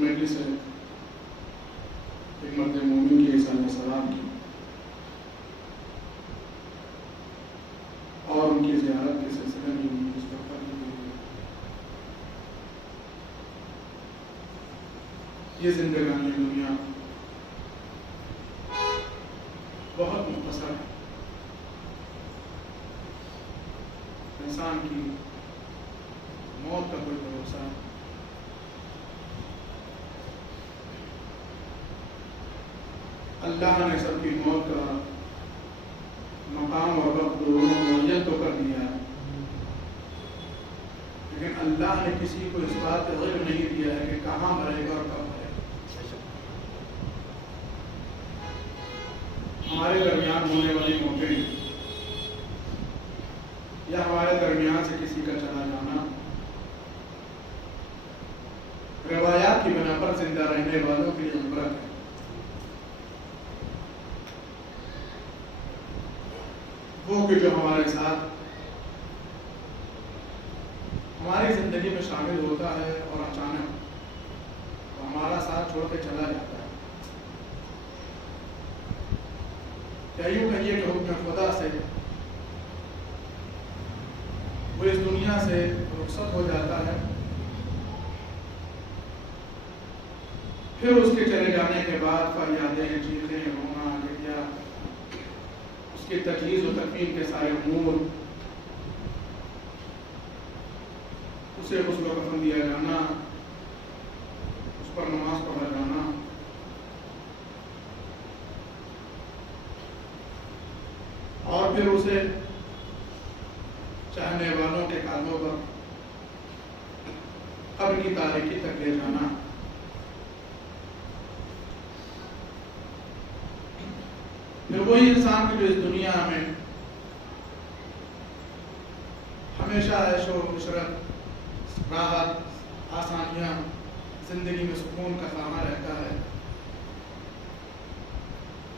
مجلس ہے، ایک مرد مومن کی عیسیٰ علیہ السلام کی، اور ان کی زیارت کے سلسلے میں مصطفیٰ کی یہ زندگانی دنیا بہت مختصر ہے. انسان کی موت کا کوئی بھروسہ، اللہ نے سب کی موت کا مقام اور وقت معین تو کر دیا ہے، لیکن اللہ نے کسی کو اس بات کا علم نہیں دیا ہے کہ کہاں مرے گا اور کب مرے گا. ہمارے درمیان ہونے والی موتیں یا ہمارے درمیان سے کسی کا چلا جانا روایات کی بنا پر زندہ رہنے والوں کے لیے عبرت ہے. وہ کہ جو ہمارے ساتھ ہماری زندگی میں شامل ہوتا ہے اور اچانک ہمارا ساتھ چھوڑ کے چلا جاتا ہے. کیا یوں کہیے کہ حکم خدا سے وہ اس دنیا سے رخصت ہو جاتا ہے، پھر اس کے چلے جانے کے بعد فریادیں، چیخیں، رونا، گریہ، اس کی تجہیز و تکفین کے سارے امور، اسے غسل و کفن دیا جانا، اس پر نماز پڑھا جانا، اور پھر اسے چاہنے والوں کے کاندھوں پر قبر کی تاریکی تک لے جانا. پھر وہی انسان کی جو اس دنیا میں ہمیشہ عیش و عشرت، راحت، آسانیاں، زندگی میں سکون کا خامہ رہتا ہے،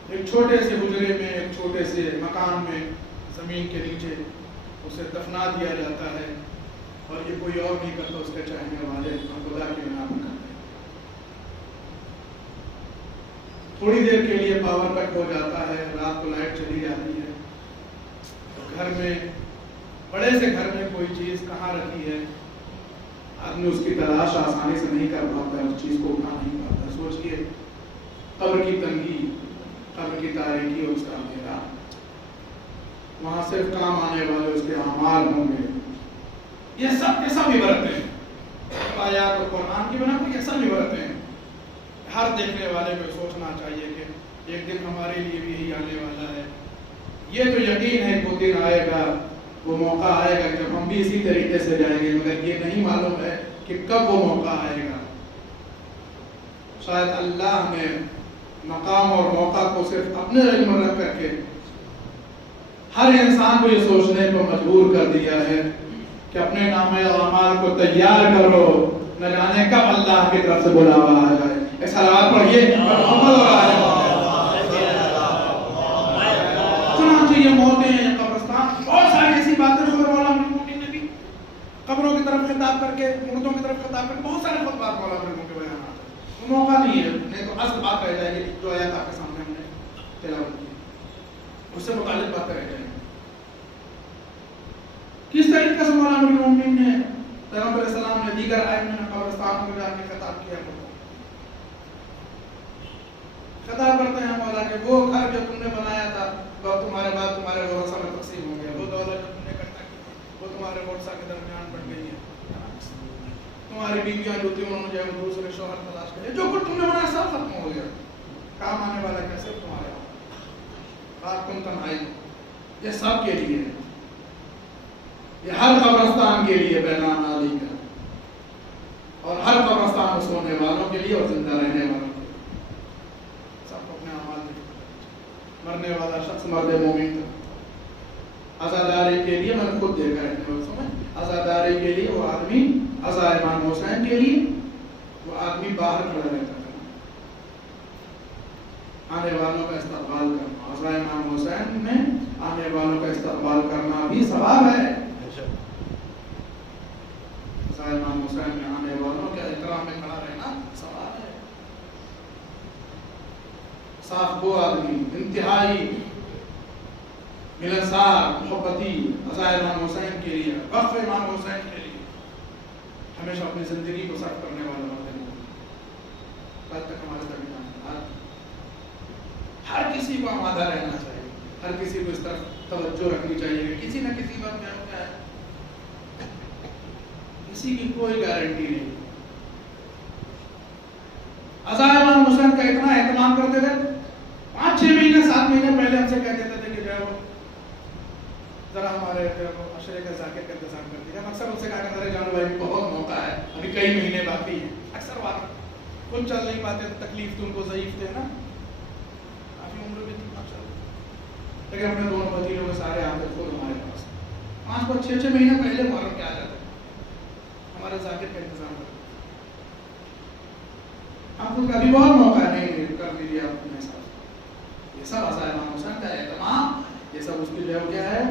ایک چھوٹے سے حجرے میں، ایک چھوٹے سے مکان میں زمین کے نیچے اسے دفنا دیا جاتا ہے، اور یہ کوئی اور نہیں کرتا، اس کے چاہنے والے ہم خدا کی بنا پر کرتے ہیں. تھوڑی دیر کے لیے پاور کٹ ہو جاتا ہے، رات کو لائٹ چلی جاتی ہے، گھر میں بڑے سے گھر میں کوئی چیز کہاں رکھی ہے، آدمی اس کی تلاش آسانی سے نہیں کر پاتا ہے، اس چیز کو اٹھا نہیں پاتا. سوچئے قبر کی تنگی، قبر کی تاریکی اور اس کا اندھیرا، وہاں صرف کام آنے والے اس کے اعمال ہوں گے. یہ سب کے سب عبرتیں ہیں، آیات اور قرآن کی بنا پر یہ سب عبرتیں ہیں. ہر دیکھنے والے کو سوچنا چاہیے کہ ایک دن ہمارے لیے بھی یہی آنے والا ہے. یہ تو یقین ہے کہ وہ دن آئے گا، وہ موقع آئے گا جب ہم بھی اسی طریقے سے جائیں گے، مگر یہ نہیں معلوم ہے کہ کب وہ موقع آئے گا. شاید اللہ نے مقام اور موقع کو صرف اپنے علم میں رکھ کر کے ہر انسان کو یہ سوچنے کو مجبور کر دیا ہے کہ اپنے نامہ اعمال کو تیار کرو، نہ جانے کب اللہ کی طرف سے بلاوا آ جائے. سلوات پڑھیے محمد اور آل محمد. چنانچہ یہ موتیں، یہ قبرستان، بہت ساری ایسی باتیں خود مولا علی المومنین نے بھی قبروں کی طرف خطاب کر کے، مردوں کی طرف خطاب کر کے بہت سارے خطبات مولا علی المومنین کے بیانات ہیں. وہ موقع نہیں ہے، نہیں تو اصل بات رہ جائے گی جو آیات آپ کے سامنے ہم نے تلاوت کی، اس سے متعلق باتیں رہ جائیں گی. کس طریقے سے مولا علی المومنین نے، پیغمبر علیہ السلام نے دیگر ائمہ نے قبرستان میں جا کے خطاب کیا. خطاب کرتے ہیں مولا کہ وہ گھر جو تم نے بنایا تھا وہ تمہارے بعد تمہارے ورثہ میں تقسیم ہو گیا، وہ دولت جو تم نے اکٹھا کی وہ تمہارے ورثہ کے درمیان بٹ گئی ہے، تمہاری بیویاں جو تھی انہوں نے جو دوسرے شوہر تلاش کرے، جو کچھ تم نے بنایا سب ختم ہو گیا. کام آنے والا کیسے تمہارے رات کن تنہائی. یہ سب کے لیے ہے، یہ ہر قبرستان کے لیے بیان علی کا، اور ہر قبرستان میں سونے والوں کے لیے اور زندہ رہنے والوں کے لیے. سب کو اپنے اعمال میں مرنے والا شخص مرد مومن تھا. عزاداری کے لیے میں نے خود دیکھا ہے اپنے وقت میں، عزاداری کے لیے وہ آدمی، عزا امام حسین کے لیے وہ آدمی باہر کھڑا رہتا تھا، آنے والوں کا استقبال کرنا. عزا امام حسین میں آنے والوں کا استقبال کرنا بھی ثواب ہے. عزا امام حسین میں آنے والوں کے احترام میں کھڑا رہنا ثواب ہے. صاف وہ آدمی انتہائی ملنسار محبتی عزا امام حسین کے لیے، وقف امام حسین کے لیے ہمیشہ اپنی زندگی کو صرف کرنے والا مرد ہے۔ کل تک ہمارے درمیان ہر کسی کو آمادہ رہنا چاہیے، ہر کسی کو اس طرف توجہ رکھنی چاہیے کہ کسی نہ کسی بات میں ہوتا ہے، کسی کی کوئی گارنٹی نہیں۔ عزا امام حسین کا اتنا اہتمام کرتے تھے، 5-6 مہینے 7 مہینے پہلے ہم سے کہہ دیتے تھے کہ جو ہے وہ ذرا ہمارے عشرے کا ذاکر کا انتظام کر دیا۔ ہم اکثر ان سے کہا کرتے تھے جانو بھائی بہت موقع ہے، ابھی کئی مہینے باقی ہیں۔ اکثر بات خود چل نہیں پاتے، تکلیف تو ان کو ضعیف تھے نا، کافی عمر بھی تھی ماشاءاللہ، لیکن اپنے دونوں بھتیجوں کے سارے آتے خود ہمارے پاس 5-6 مہینے پہلے محرم کے آ جاتے ہمارے ذاکر کا انتظام کر۔ ہم خود کبھی بہت موقع نہیں کر لیجیے اپنے ساتھ۔ یہ سب عزا امام حسین کا اہتمام، یہ سب اس کی جو ہے کیا ہے،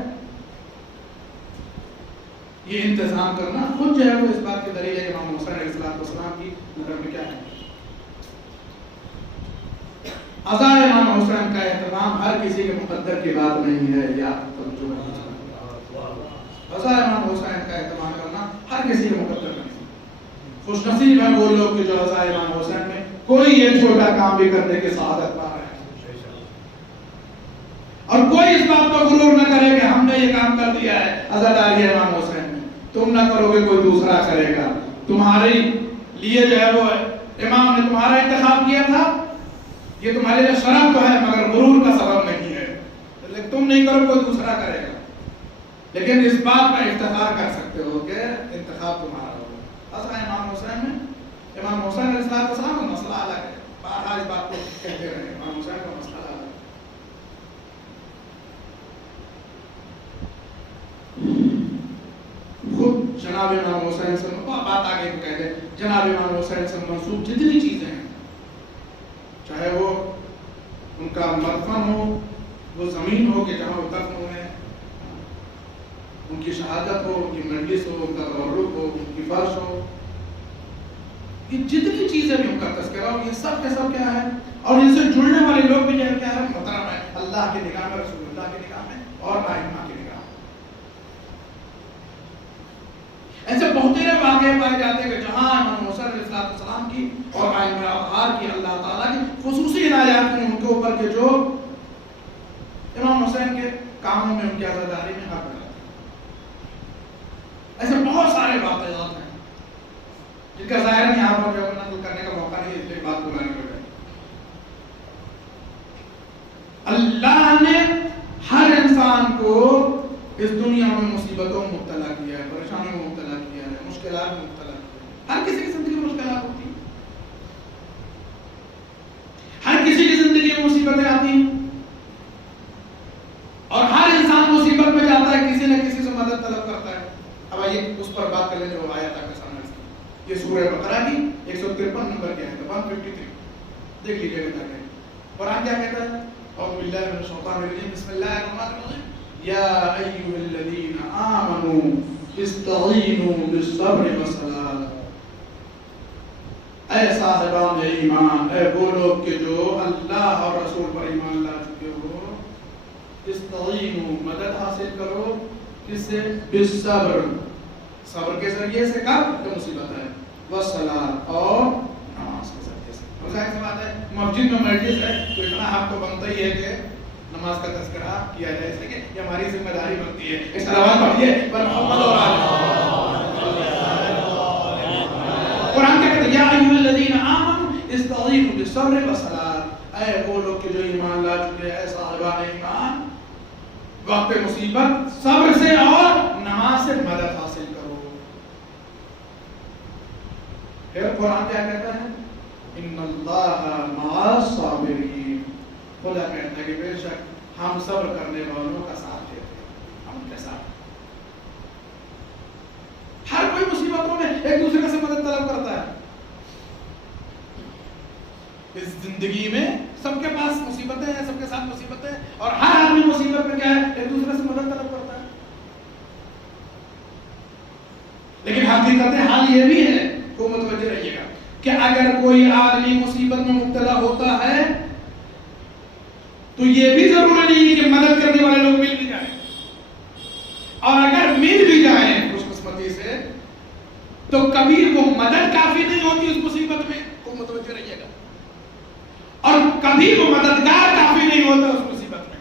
یہ انتظام کرنا خود جو ہے وہ اس بات کی دلیل ہے کہ امام حسین علیہ السلام کی نظر میں کیا ہے۔ عزا امام حسین کا اہتمام ہر کسی کے مقدر کی بات نہیں ہے، یا توجہ عزا امام حسین کا اہتمام کرنا ہر کسی کے مقدر نہیں ہے۔ خوش نصیب ہے وہ لوگ کہ جو عزا امام حسین میں کوئی ایک چھوٹا کام بھی کرنے کے سعادت پا رہے ہیں، اور کوئی اس بات پر غرور نہ کرے کہ ہم نے یہ کام کر دیا ہے عزاداری امام حسین میں، تم نہ کرو گے کوئی دوسرا کرے گا، تمہارے لیے جو ہے وہ امام نے تمہارا انتخاب کیا تھا، یہ تمہارے لیے شرف تو ہے مگر غرور کا سبب نہیں ہے، لیکن تم نہیں کرو کوئی دوسرا کرے گا، لیکن اس بات کا افتخار کر سکتے ہو کہ انتخاب تمہارا ہوگا۔ عزا امام حسین میں امام حسین علیہ السلام کا مسئلہ الگ ہے، بارہا اس بات کو کہتے رہے، امام حسین کا مسئلہ الگ ہے۔ خود جناب امام حسین سے بات آگے کہتے ہیں، جناب امام حسین سے منسوب جتنی چیزیں ہیں، چاہے وہ ان کا مدفن ہو، وہ زمین ہو کہ جہاں وہ دفن ہوئے ہیں، ان کی شہادت ہو، ان کی مجلس ہو، ان کا تبرک ہو، ان کی فرش ہو، یہ جتنی چیزیں بھی ان کا تذکرہ ہو، یہ سب کے سب کیا ہے، اور ان سے جڑنے والے لوگ بھی کیا ہے، محترم ہے اللہ کی نگاہ میں، رسول اللہ کی نگاہ میں اور ائمہ کی نگاہ میں۔ ایسے بہت سارے واقعے پائے جاتے ہیں کہ جہاں امام حسین علیہ السلام کی اور ائمہ اطہار کی اللہ تعالیٰ کی خصوصی عنایات ہیں ان کے اوپر کے جو امام حسین کے کاموں میں ان کی عزاداری میں حق ہے۔ ایسے بہت سارے واقعات ہیں جن کا ظاہر نہیں یہاں پر نقل کرنے کا موقع نہیں، اس لیے بات کو میں نے بتائی۔ اللہ نے ہر انسان کو اس دنیا میں مصیبتوں میں مبتلا کیا ہے، پریشانیوں میں مبتلا کیا ہے، مشکلات میں مبتلا کیا ہے۔ ہر کسی کی زندگی میں مشکلات ہوتی ہیں، ہر کسی کی زندگی میں مصیبتیں آتی ہیں، اور ہر انسان مصیبت میں جاتا ہے، کسی نہ کسی سے مدد طلب کرتا ہے۔ اب آئیے اس پر بات کر لیں جو آیت آپ کے سامنے یہ سورہ بقرہ کی 153 نمبر کے آیت 153 دیکھ لیجیے گا کہ قرآن کیا کہتا ہے۔ اعوذ باللہ من الشیطان الرجیم، بسم اللہ الرحمن الرحیم، یا ایھا الذین آمنوا استعینوا بالصبر والصلاۃ، اے صاحبان ایمان، اے وہ لوگ کہ جو اللہ اور رسول پر ایمان لا چکے ہو، استعینوا مدد حاصل کرو، کس سے؟ بالصبر، صبر کے ذریعے سے، کب کہ مصیبت ہے، والصلاۃ اور نماز کے ذریعے سے۔ اور ظاہر سی بات ہے مسجد میں مجلس ہے تو اتنا حق تو بنتا ہی ہے کہ نماز کا تذکرہ کیا جائے، اس لیے کہ یہ ہماری ذمہ داری بنتی ہے۔ اس صلوات پڑھیے پر محمد اور قرآن کہتا ہے یا ایھا الذین آمنوا استعینوا بالصبر والصلاۃ، اے وہ لوگ کہ جو ایمان لا چکے، اے صاحبان ایمان، وقت مصیبت صبر سے اور نماز سے مدد حاصل کرو۔ پھر قرآن کیا کہتا ہے؟ ان اللہ مع الصابرین، خدا کہتا ہے کہ بے شک ہم صبر کرنے والوں کا ساتھ دیتے ہیں، ہم ان کے ساتھ۔ ہر کوئی مصیبتوں میں ایک دوسرے سے مدد طلب کرتا ہے، اس زندگی میں سب کے پاس مصیبتیں ہیں، سب کے ساتھ مصیبتیں ہیں، اور ہر آدمی مصیبت میں کیا ہے، ایک دوسرے سے مدد طلب کرتا ہے۔ لیکن حقیقت حال یہ بھی ہے، کو متوجہ رہیے گا، کہ اگر کوئی آدمی مصیبت میں مبتلا ہوتا ہے تو یہ بھی ضروری نہیں ہے کہ مدد کرنے والے لوگ مل بھی جائیں، اور اگر مل بھی جائیں خوش قسمتی سے تو کبھی وہ مدد کافی نہیں ہوتی اس مصیبت میں، کو متوجہ رہیے گا، اور کبھی وہ مددگار کافی نہیں ہوتا اس مصیبت میں،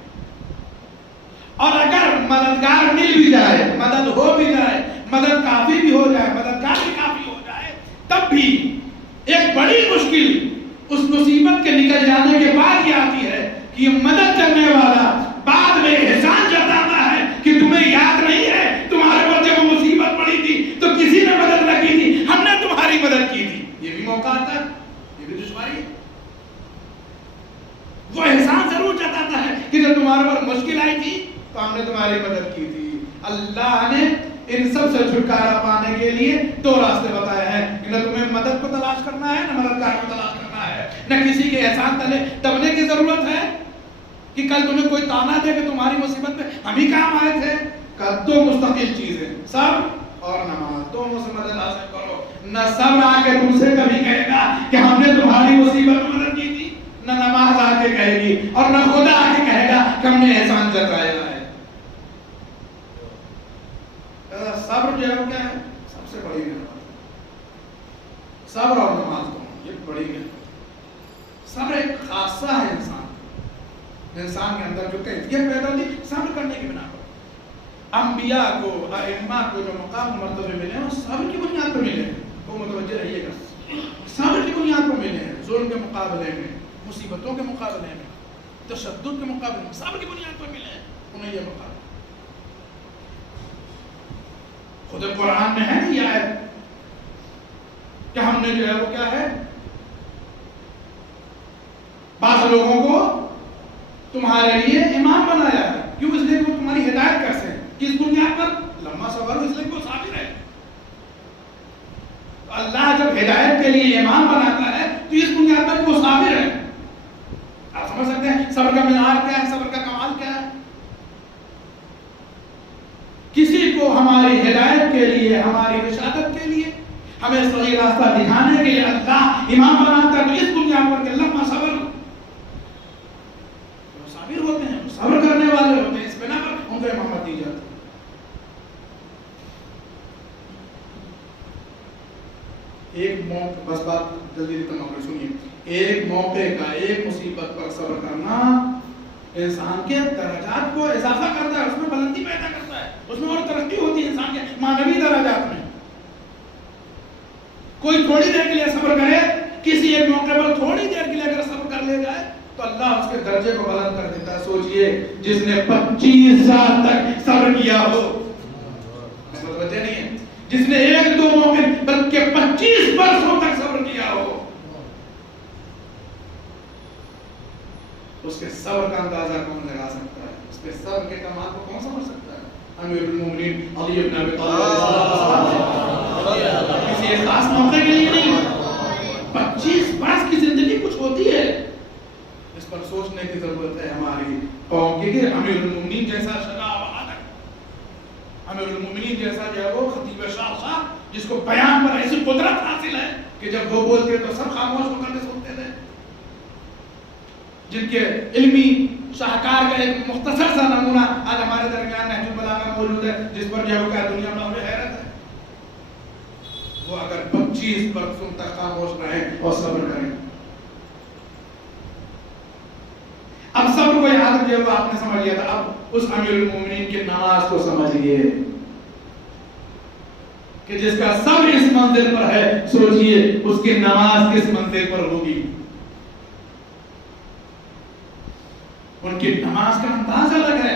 اور اگر مددگار مل بھی جائے، مدد ہو بھی جائے، مدد کافی بھی ہو جائے، مددگار بھی کافی ہو جائے، تب بھی ایک بڑی مشکل اس مصیبت کے نکل جانے کے بعد یہ آتی ہے کہ یہ مدد کرنے والا بعد میں احسان جتاتا ہے کہ تمہیں یاد نہیں ہے تمہارے پر جب وہ مصیبت پڑی تھی تو کسی نے مدد نہ کی تھی، ہم نے تمہاری مدد کی تھی. یہ بھی موقع آتا ہے، یہ بھی دشواری ہے. وہ احسان ضرور جتاتا ہے کہ جب تمہارے پر مشکل آئی تھی تو ہم نے تمہاری مدد کی تھی. اللہ نے ان سب سے چھٹکارا پانے کے لیے دو راستے بتائے ہیں کہ نہ تمہیں مدد کو تلاش کرنا ہے، نہ مددگار کو تلاش کرنا ہے، نہ کسی کے احسان تلے دبنے کی ضرورت ہے کہ کل تمہیں کوئی تانا دے کہ تمہاری مصیبت میں ہم ہی کام آئے تھے. دو مستقل چیزیں، صبر اور نماز، دونوں سے مدد حاصل کرو. نہ صبر آ کے تم سے کبھی کہے گا کہ ہم نے تمہاری مصیبت میں مدد کی تھی، نہ نماز آ کے کہے گی، اور نہ خدا آ کے کہے گا کہ ہم نے احسان جتایا ہے. صبر جو ہے وہ کیا ہے؟ سب سے بڑی نعمت. صبر اور نماز دونوں یہ بڑی نعمت. صبر ایک خاصہ ہے انسان کے اندر جو کیفیت پیدا ہوتی صبر کرنے کی بنا پر. انبیاء کو، ائمہ کو جو مقام مرتبے ملے ہیں وہ صبر کی بنیاد پر ملے ہیں. وہ متوجہ رہیے گا، صبر کی بنیاد پر ملے ہیں. ظلم کے مقابلے میں، مصیبتوں کے مقابلے میں، تشدد کے مقابلے میں صبر کی بنیاد پر ملے ہیں انہیں یہ مقام. خود قرآن میں ہے یہ آیت کہ ہم نے جو ہے وہ کیا ہے، بعض لوگوں کو تمہارے لیے امام بنایا ہے. کیوں؟ اس لیے کہ وہ تمہاری ہدایت کر سکیں. کس بنیاد پر؟ لمحہ صبر ہو، اس لیے کہ وہ صابر ہے. تو اللہ جب ہدایت کے لیے امام بناتا ہے تو اس بنیاد پر وہ صابر ہے. آپ سمجھ سکتے ہیں صبر کا معیار کیا ہے، صبر کا کمال کیا ہے. کسی کو ہماری ہدایت کے لیے، ہماری رشادت کے لیے، ہمیں صحیح راستہ دکھانے کے لیے اللہ امام بناتا ہے تو اس بنیاد پر کہ لمحہ صبر، وہ صابر ہوتے ہیں، صبر کرنے والے ہوتے ہیں، اس بنا پر ان کو امامت دی جاتی ہے. ایک موقع، بس بات جلدی ختم ہو گئی، سنیے. ایک موقع کا، ایک مصیبت پر صبر کرنا انسان کے درجات کو اضافہ کرتا ہے، اس میں بلندی پیدا کرتا ہے، اس میں اور ترقی ہوتی ہے انسان کے معنوی درجات میں. کوئی تھوڑی دیر کے لیے صبر کرے، کسی ایک موقع پر تھوڑی دیر کے لیے اگر صبر کر لے جائے تو اللہ اس کے درجے کو بلند کر دیتا ہے. سوچئے جس نے 25 سال تک صبر کیا ہو، مطلب نہیں ہے جس نے ایک دو موقع بلکہ 25 برسوں تک صبر کیا ہو، اس کے صبر کا اندازہ کون لگا سکتا ہے؟ اس کے صبر کے کمال کو کون سمجھ سکتا ہے؟ امیر المومنین علی بن ابی طالب کسی ایک خاص موقع کے لیے نہیں، 25 برس کی زندگی کچھ ہوتی ہے. اس پر سوچنے کی ضرورت ہے ہماری قوم کی کہ امیر المومنین جیسا شجاع بہادر، امیر المومنین جیسا جو ہے وہ خطیب شاہ جس کو بیان پر ایسی قدرت حاصل ہے کہ جب وہ بولتے تو سب خاموش ہو کر کے سنتے تھے، جن کے علمی شاہکار کا ایک مختصر سا نمونہ آج ہمارے درمیان نہج البلاغہ موجود ہے، جس پر جو ہے دنیا میں حیرت ہے. وہ اگر 25 برسوں تک خاموش رہیں اور صبر کریں. اب صبر کو یاد جو ہے آپ نے سمجھ لیا تھا. اب اس امیر المومنین کی نماز کو سمجھیے کہ جس کا صبر اس منزل پر ہے، سوچئے اس کی نماز کس منزل پر ہوگی. ان کی نماز کا انداز الگ ہے.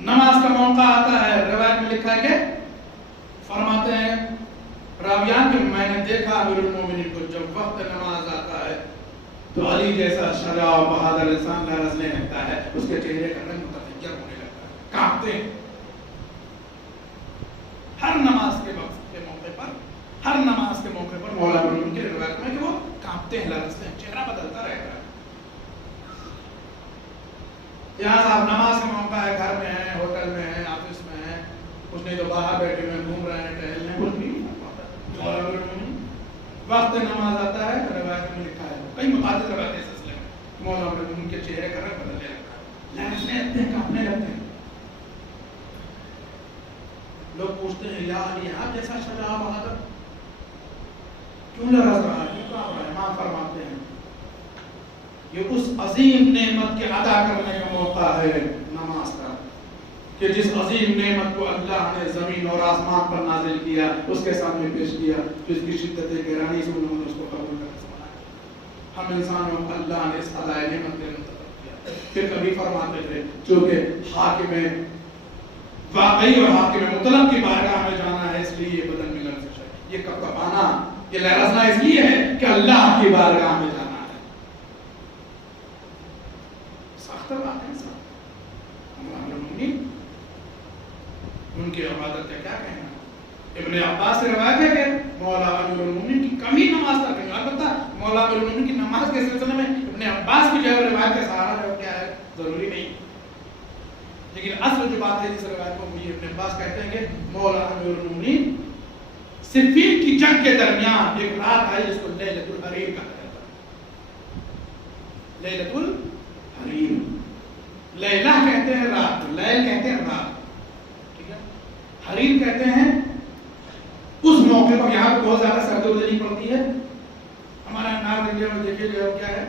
نماز کا موقع آتا ہے، روایت میں لکھا ہے کہ فرماتے ہیں راویان کہ میں نے دیکھا امیر المومنین کو جب وقت نماز آتا ہے تو علی جیسا شجاع و بہادر انسان لرزنے لگتا ہے، اس کے چہرے کا رنگ متغیر ہونے لگتا ہے، کانپتے ہیں. ہر نماز کے وقت کے موقع پر، ہر نماز کے موقع پر مولا ان کی روایت میں کہ وہ کانپتے ہیں، لرزتے ہیں، چہرہ بدلتا رہتا ہے. یہاں صاحب نماز کا موقع ہے، گھر میں ہیں، ہوٹل میں ہیں، آفس میں ہیں، کچھ نہیں تو باہر بیٹھے ہوئے گھوم رہے ہیں، ٹہل رہے ہیں، کچھ نہیں. وقت نماز آتا ہے، روایت میں لکھا ہے، کئی متعدد روایت اس سلسلے میں مولا عمر کے چہرے کا رنگ بدلنے لگتا ہے، لہرنے لگتے ہیں، کانپنے لگتے ہیں. لوگ پوچھتے ہیں یا علی آپ جیسا شجاع بہادر کیوں لرز رہا ہے، کیوں کانپ رہا ہے؟ امام فرماتے ہیں یہ اس عظیم نعمت کے ادا کرنے کا موقع ہے نماز کا، کہ جس عظیم نعمت کو اللہ نے زمین اور آسمان پر نازل کیا اس کے سامنے پیش کیا، جس کی شدت گرانی سے انہوں نے اس کو قبول کرنے سے منع کیا. ہم انسانوں کو اللہ نے اس عطائے نعمت کے منتخب کیا. پھر کبھی فرماتے تھے چونکہ حاکم واقعی اور حاکم مطلق کی بارگاہ میں جانا ہے، اس لیے یہ بدن میں لرزش ہے، یہ کپکپانا، یہ لرزنا اس لیے ہے کہ اللہ کی بارگاہ میں جانا ہے. سخت بات ہے سخت. ان کی عبادت کا کیا کہنا؟ ابن عباس سے روایت ہے کہ مولا امیر المومنین کی کمی نماز ترک نہیں. البتہ مولا امیر المومنین کی نماز کے سلسلے میں ابن عباس کی جو ہے روایت کا سہارا جو کیا ہے ضروری نہیں، لیکن اصل جو بات ہے جس روایت کو ابن عباس کہتے ہیں کہ مولا امیر المومنین صفین کی جنگ کے درمیان ایک رات آئی جس کو لیلۃ الحریر کہا جاتا ہے. لیلۃ الحریر، لیلہ کہتے ہیں رات، لیل کہتے ہیں رات، حریر کہتے ہیں اس موقع پر یہاں پہ بہت زیادہ سردی ادھر نہیں پڑتی ہے. ہمارا نارتھ انڈیا میں دیکھیے جو کیا ہے،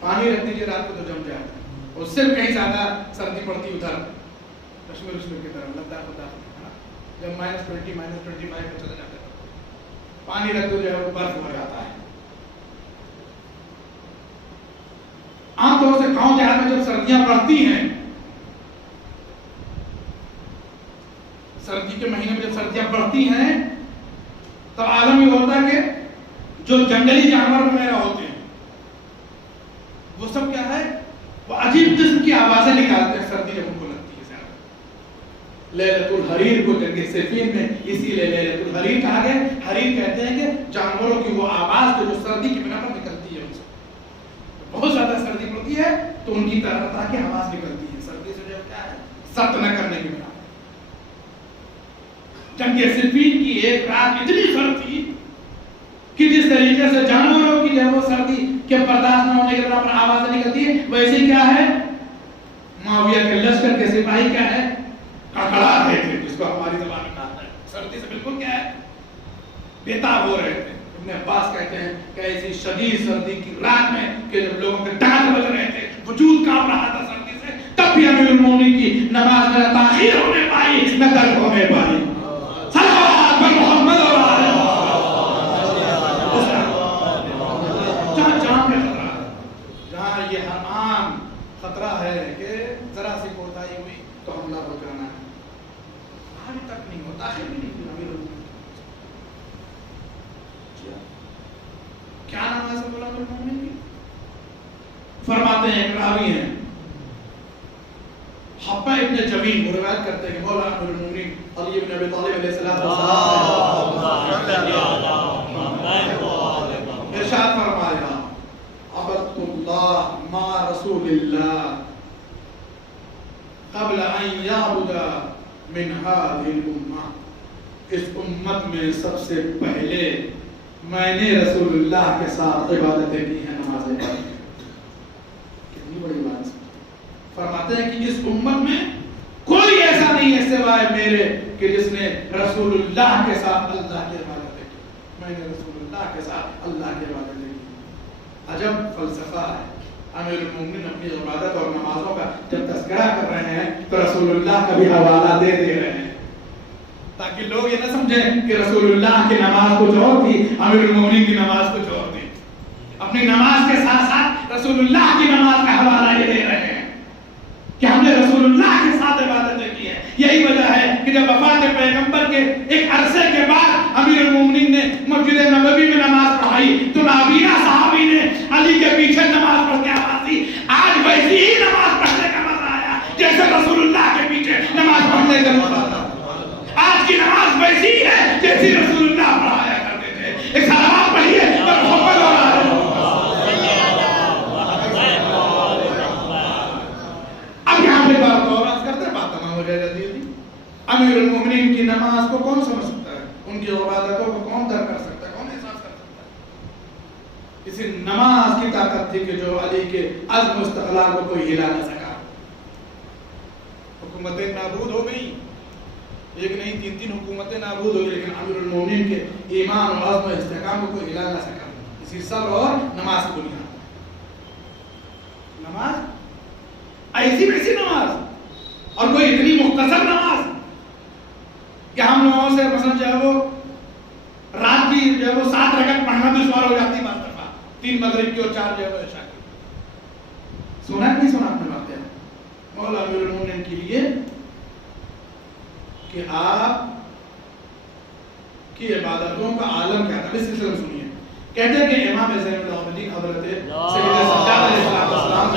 پانی رکھ دیجیے رات کو تو جم جائے، اور صرف کہیں زیادہ سردی پڑتی ادھر کشمیر کی طرف لداخ جب -20 -25 پہ چلے جاتے ہیں پانی رکھ دو جو ہے وہ برف ہو جاتا ہے. عام طور سے گاؤں دیہات میں جب سردیاں پڑتی ہیں، سردی کے مہینے میں جب سردیاں بڑھتی ہیں تو عالم یہ ہوتا ہے کہ جو جنگلی جانور وغیرہ ہوتے ہیں وہ سب کیا ہے، وہ عجیب قسم کی آوازیں نکالتے ہیں سردی جب ان کو لگتی ہے زیادہ. لیلۃ الحریر کو جنگ صفین میں اسی لیے لیلۃ الحریر کہا گیا. حریر کہتے ہیں کہ جانوروں کی وہ آواز جو سردی کی بنا پر نکلتی ہے، ان سے بہت زیادہ سردی پڑتی ہے تو ان کی طرح کی آواز نکلتی ہے سردی سے جو کیا ہے سخت نہ کرنے کی بنا. جنگ صفین کی ایک رات اتنی سرد تھی کہ جس طریقے سے جانوروں کی جب وہ سردی کے برداشت نہ ہونے کے طرح پر آوازیں نکلتی ہے، ویسے کیا ہے معاویہ کے لشکر کے سپاہی کیا ہے کڑکڑا رہے تھے، جس کو ہماری زبان میں کہتے ہیں سردی سے بالکل کیا ہے بےتاب ہو رہے تھے. ابن عباس کہتے ہیں کہ ایسی شدید سردی کی رات میں کہ جب لوگوں کے ڈانٹ بج رہے تھے، وجود کانپ رہا تھا سردی سے، تب بھی امیر المومنین کی نماز نہ تاخیر ہونے پائی نہ ترک ہونے پائی. خطرہ ہے کہ ذرا سی کوتاہی ہوئی تو حملہ ہو جانا ہے، آج تک نہیں ہوتا، آخر بھی نہیں ہوئی. کیا نماز ہے مولا امیر المومنین کی؟ فرماتے ہیں ایک راوی ہیں حبہ ابن جمیل، وہ روایت کرتے ہیں کہ مولا امیر المومنین علی بن ابی طالب علیہ السلام ارشاد فرمایا عبدت اللہ مع رسول اللہ قبل ان یعبد من هذه الامہ. اس امت میں سب سے پہلے میں نے رسول اللہ کے ساتھ عبادتیں کی ہیں، نمازیں پڑھی ہیں. کتنی بڑی بات ہے. فرماتے ہیں کہ اس امت میں کوئی ایسا نہیں ہے سوائے میرے کہ جس نے رسول اللہ کے ساتھ اللہ کی عبادتیں کی. میں نے رسول اللہ کے ساتھ اللہ کی عبادتیں کی. عجب فلسفہ ہے. امیر المومنین اپنی عبادت اور نمازوں کا جب تذکرہ کر رہے ہیں تو رسول اللہ کا بھی حوالہ دے رہے ہیں تاکہ لوگ یہ نہ سمجھیں کہ رسول اللہ کی نماز کچھ اور تھی، امیر المومنین کی نماز کچھ اور تھی. اپنی نماز کے ساتھ ساتھ رسول اللہ کی نماز کا حوالہ یہ دے رہے ہیں کہ ہم نے رسول اللہ کے ساتھ عبادتیں کی ہے. یہی وجہ ہے کہ جب وفات پیغمبر کے ایک عرصے کے بعد امیر المومنین نے مسجد نبوی میں نماز پڑھائی تو نابینا صحابی نے علی کے پیچھے نماز پڑھ کے آواز دی. آج ویسی ہی نماز پڑھنے کا مزہ آیا جیسے رسول اللہ کے پیچھے نماز پڑھنے کا مزہ آتا. آج کی نماز ویسی ہی ہے جیسی رسول اللہ پڑھایا کرتے تھے. ایک صلوات پڑھیے اور محبت اور اسی نماز کی طاقت تھی کہ جو علی کے عزم و استقلال کو کوئی ہلا نہ سکا. حکومتیں نابود ہو گئی، ایک نہیں تین تین حکومتیں نابود ہو گئی، لیکن امیر المومنین کے ایمان و عزم و استحکام کو کوئی ہلا نہ سکا. اسی صبر اور نماز کی بنیاد. نماز ایسی ویسی نماز، اور کوئی اتنی مختصر نماز کہ ہم لوگوں سے مثلا جو ہے وہ رات کی جو ہے وہ 7 رکعت پڑھنا دشوار ہو جاتی ہے بعض دفعہ، 3 مغرب کی اور 4 جو ہے وہ عشاء کی. سنا نہیں سنا آپ نے باتیں مولا امیر المومنین کے لیے کہ آپ کی عبادتوں کا عالم کیا تھا. اس سلسلے میں سنیے. کہتے ہیں کہ امام زین العابدین حضرت سید سجاد علیہ السلام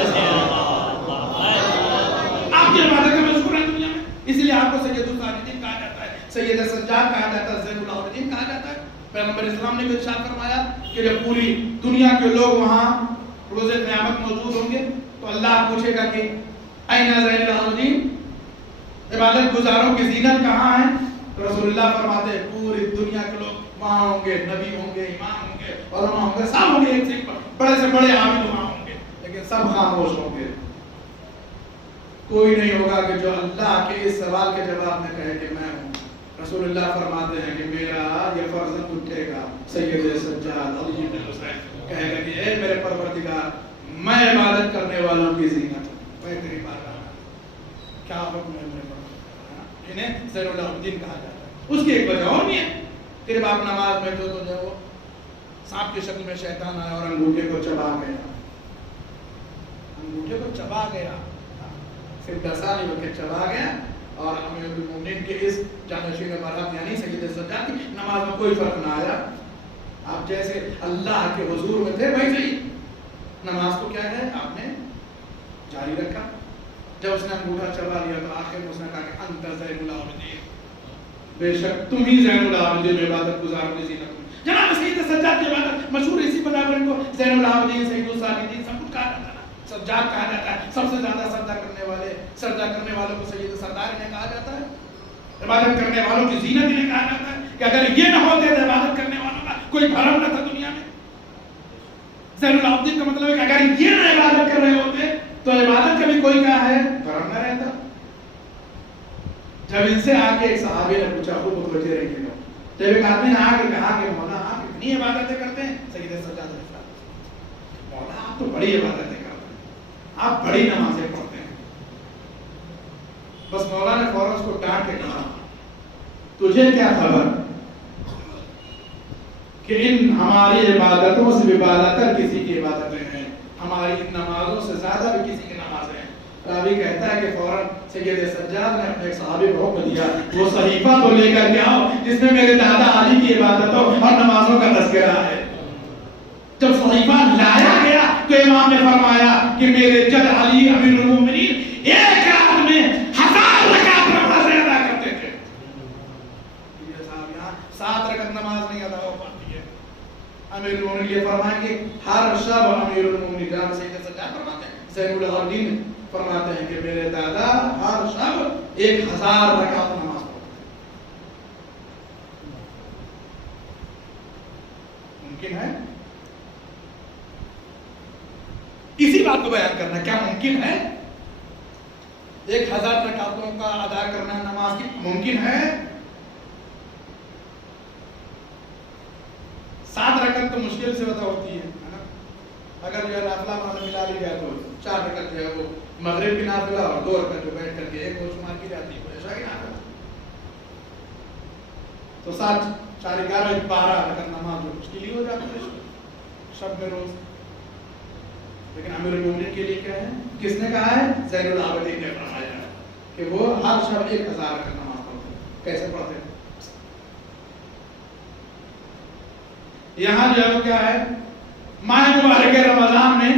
آپ کی عبادت کا مشہور ہے دنیا میں، اس لیے آپ کو سید الساجدین کہا جاتا ہے، سید سجاد کہا جاتا ہے، زین العابدین کہا جاتا ہے. پیغمبر اسلام نے بھی ارشاد فرمایا کہ جب پوری دنیا کے لوگ وہاں روز قیامت موجود ہوں گے تو اللہ پوچھے گا کہ این زین العابدین، عبادت گزاروں کی زینت کہاں ہے؟ تو رسول اللہ فرماتے ہیں پوری دنیا کے لوگ وہاں ہوں گے، نبی ہوں گے، امام ہوں گے، علماء ہوں گے، سب ہوں گے، ایک سے بڑے سے بڑے عابد وہاں ہوں گے، لیکن سب خاموش ہوں گے. کوئی نہیں ہوگا کہ جو اللہ کے اس سوال کے جواب میں کہے کہ میں ہوں. رسول اللہ فرماتے ہیں کہ میرا یہ فرزند اٹھے گا، سید سجاد علی بن حسین کہے گا کہ اے میرے پروردگار، میں عبادت کرنے والوں کی زینت ہوں، میں تیری بارگاہ میں کیا حکم ہے میرے پروردگار. انہیں زین العابدین کہا جاتا ہے. اس کی ایک وجہ اور بھی ہے. پھر باپ نماز میں جو ہے وہ سانپ کی شکل میں شیطان آیا اور انگوٹھے کو چبا گیا، انگوٹھے کو چبا گیا، پھر ڈسا نہیں بلکہ چبا گیا. اور امیر المومنین کے اس جانشین برحق یعنی سید سجاد کی نماز میں کوئی فرق نہ آیا. آپ جیسے اللہ کے حضور میں تھے ویسے ہی نماز کو کیا ہے آپ نے جاری رکھا. جب اس نے انگوٹھا چبا لیا تو آخر میں اس نے کہا کہ انت زین العابدین، بے شک تم ہی زین العابدین، عبادت گزاروں کی زینت. جناب سید سجاد کی عبادت مشہور اسی بنا پر ان کو زین العابدین، سید الساجدین سب کچھ کہا جاتا ہے. سجاد کہا جاتا ہے، سب سے زیادہ سجدہ کرنے والوں کو سید سردار انہیں کہا جاتا ہے. عبادت کرنے والوں کی زینت انہیں کہا جاتا ہے کہ اگر یہ نہ ہوتے تو عبادت کرنے والوں کا کوئی بھرم نہ تھا دنیا میں. زین العابدین کا مطلب ہے کہ اگر یہ نہ عبادت کر رہے ہوتے تو عبادت کا بھی کوئی کیا ہے بھرم نہ رہتا. جب ان سے آ کے ایک صحابی نے پوچھا، خوب متوجہ رہیے گا، جب ایک آدمی نے آ کے کہا کہ مولا آپ اتنی عبادتیں کرتے ہیں، سید سجاد علیہ السلام، مولا آپ تو بڑی عبادتیں کرتے ہیں، آپ بڑی نمازیں پڑھتے ہیں. بس مولا نے فوراً اس کو ڈانٹ کے کہا تجھے کیا خبر کہ ان ہماری عبادتوں سے بھی بالاتر کسی کی عبادتیں ہیں، ہماری ان نمازوں سے زیادہ بھی کسی کی نمازیں ہیں. راوی کہتا ہے کہ فوراً سید سجاد نے اپنے ایک صحابی کو حکم دیا وہ صحیفہ تو لے کر کے آؤ جس میں میرے دادا علی کی عبادتوں اور نمازوں کا تذکرہ ہے. جب صحیفہ لایا گیا تو امام نے فرمایا کہ میرے جد علی امیر المومنین ایک رات میں 1000 رکعت نمازیں ادا کرتے تھے. یہ صاحب یہاں 7 رکعت نماز نہیں ادا ہو پاتی ہے. امیر المومنین یہ فرمائیں کہ ہر شب امیر المومنین جناب سید سجاد فرماتے ہیں، زین العابدین فرماتے ہیں کہ میرے دادا ہر شب 1000 رکعت نماز پڑھتے ہیں. ممکن ہے اسی بات کو بیان کرنا؟ کیا ممکن ہے 1000 رکعتوں کا ادا کرنا نماز کی؟ ممکن ہے. 7 رکعت تو مشکل سے ادا ہوتی ہے نا. اگر جو ہے نافلہ معنی ملا لی جائے تو 4 رکعت جو ہے وہ مغرب کی نافلہ اور 2 رکعت جو بیٹھ کر کے ایک وہ شمار کی جاتی ہے عشاء کی نافلہ. تو 7 4 11 12 رکعت نماز جو مشکل ہی ہو جاتی ہے شب میں روز. لیکن امیر المومنین کے لیے کیا ہے؟ کس نے کہا ہے؟ زین العابدین نے فرمایا ہے کہ وہ ہر شب 1000 رکعت نماز پڑھتے ہیں. کیسے پڑھتے ہیں؟ یہاں جو ہے کیا ہے ماہ مبارک رمضان میں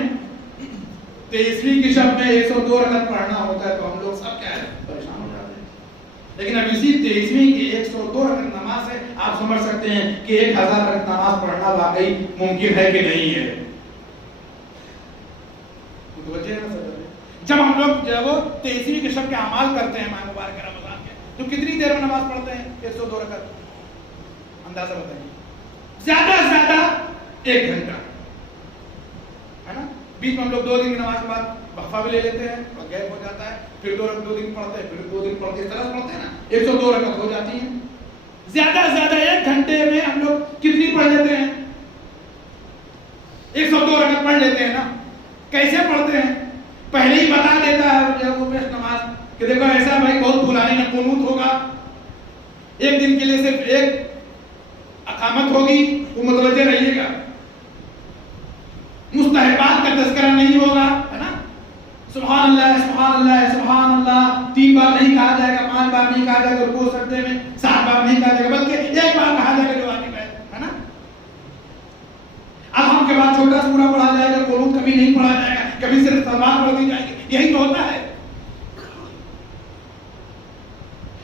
23ویں کی شب میں 102 رکعت پڑھنا ہوتا ہے تو ہم لوگ سب کیا ہے پریشان ہو جاتے ہیں. لیکن اب اسی 23ویں کی 102 رکعت نماز سے آپ سمجھ سکتے ہیں کہ 1000 رکعت نماز پڑھنا واقعی ممکن ہے کہ نہیں ہے. جب ہم لوگ جو ہے وہ 23ویں کی شب کے اعمال کرتے ہیں ماہ مبارک رمضان کے تو کتنی دیر میں نماز پڑھتے ہیں؟ 102 رکعت. اندازہ بتائیے. زیادہ سے زیادہ 1 گھنٹہ. بیچ میں ہم لوگ 2 دن کی نماز کے بعد وقفہ بھی لے لیتے ہیں اور گیپ ہو جاتا ہے، پھر 2 دن پڑھتے ہیں، پھر 2 دن پڑھتے ہیں، اس طرح سے پڑھتے ہیں نا، 102 رکعت ہو جاتی ہیں. زیادہ سے زیادہ 1 گھنٹے میں ہم لوگ کتنی پڑھ لیتے ہیں؟ 102 رکعت پڑھ لیتے ہیں نا. کیسے پڑھتے ہیں؟ پہلے ہی بتا دیتا ہے جب وہ پیش نماز کہ دیکھو ایسا بھائی بہت پرانی قنوت ہوگا، 1 دن کے لیے صرف 1 اقامت ہوگی، وہ متوجہ رہیے گا، مستحبات کا تذکرہ نہیں ہوگا، ہے نا. سبحان اللہ سبحان اللہ سبحان اللہ 3 بار نہیں کہا جائے گا، 5 بار نہیں کہا جائے گا، رکوع سجدے میں 7 بار نہیں کہا جائے گا، بلکہ 1 بار کہا جائے گا جو واجب ہے نا. اب ہم کے بعد چھوٹا سورہ پڑھا جائے گا، قنوت کبھی نہیں پڑھا جائے گا، کبھی صرف سلمان پڑھ دی جائے گی، یہی تو ہوتا ہے.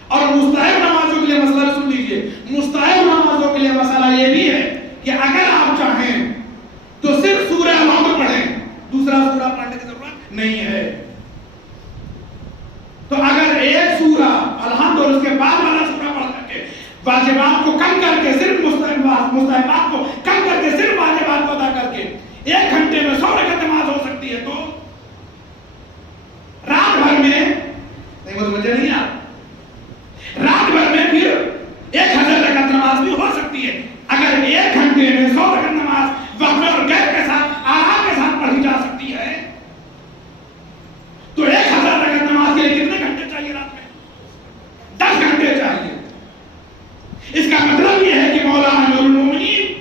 اور مستحب نمازوں کے لیے مسئلہ سن لیجئے، مستحب نمازوں کے لیے مسئلہ یہ بھی ہے کہ اگر آپ چاہیں تو صرف سورہ الحمد پڑھیں، دوسرا سورہ پڑھنے کی ضرورت نہیں ہے. تو اگر ایک سورہ الحمد اور اس کے بعد والا سورہ پڑھ کر کے واجبات کو کم کر کے صرف مستحبات کو کم کر کے صرف واجبات کو ادا کر کے 1 گھنٹے میں 100 رکعت نماز ہو سکتی ہے، تو رات بھر میں نہیں متوجہ نہیں آپ، رات بھر میں پھر 1000 رکعت نماز بھی ہو سکتی ہے. اگر 1 گھنٹے میں 100 رکعت نماز وقفے اور گیپ کے ساتھ آرام کے ساتھ پڑھی جا سکتی ہے، تو 1000 رکعت نماز کے لیے کتنے گھنٹے چاہیے؟ رات میں 10 گھنٹے چاہیے. اس کا مطلب یہ ہے کہ مولانا نور المومنین